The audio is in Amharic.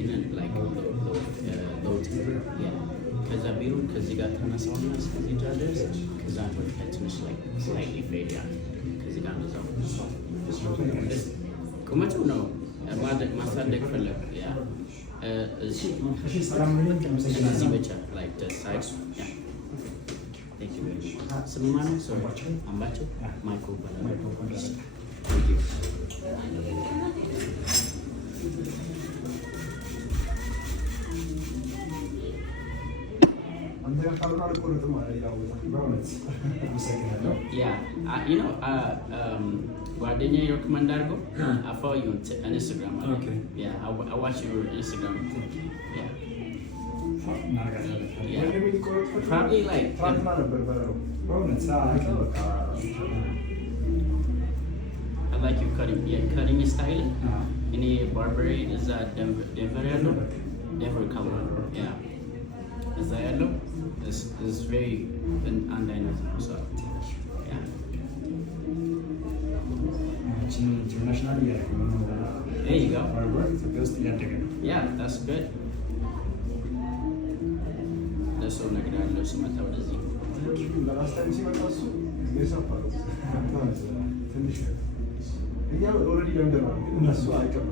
ይሄንን ላይክ ለውጥ ያ ከዛ ቢሮ ከዚህ ጋር ተነሳውና እስከዚህ ድረስ ከዛ ወደ ትንሽ ላይክ ስላይትሊ ፌድ ያ ከዚህ ጋር ነው ቁመቱ ነው ማሳደግ ፈለግ ያ እዚህ ብቻ ላይክ the sides ያ thank you very much ስምማን sorry አምባቸው ማይክሮ ባላ thank you yeah you know ጓደኛዬ recommend አድርጎ I follow you on Instagram okay yeah I watch your Instagram yeah probably like I like your cutting style any barber is that Denver color yeah is that yellow this is very undynamic so yeah international there you go yeah that's good that's so nagradalo sa mata wadazi last time si mata su mesa paro already younger one so I come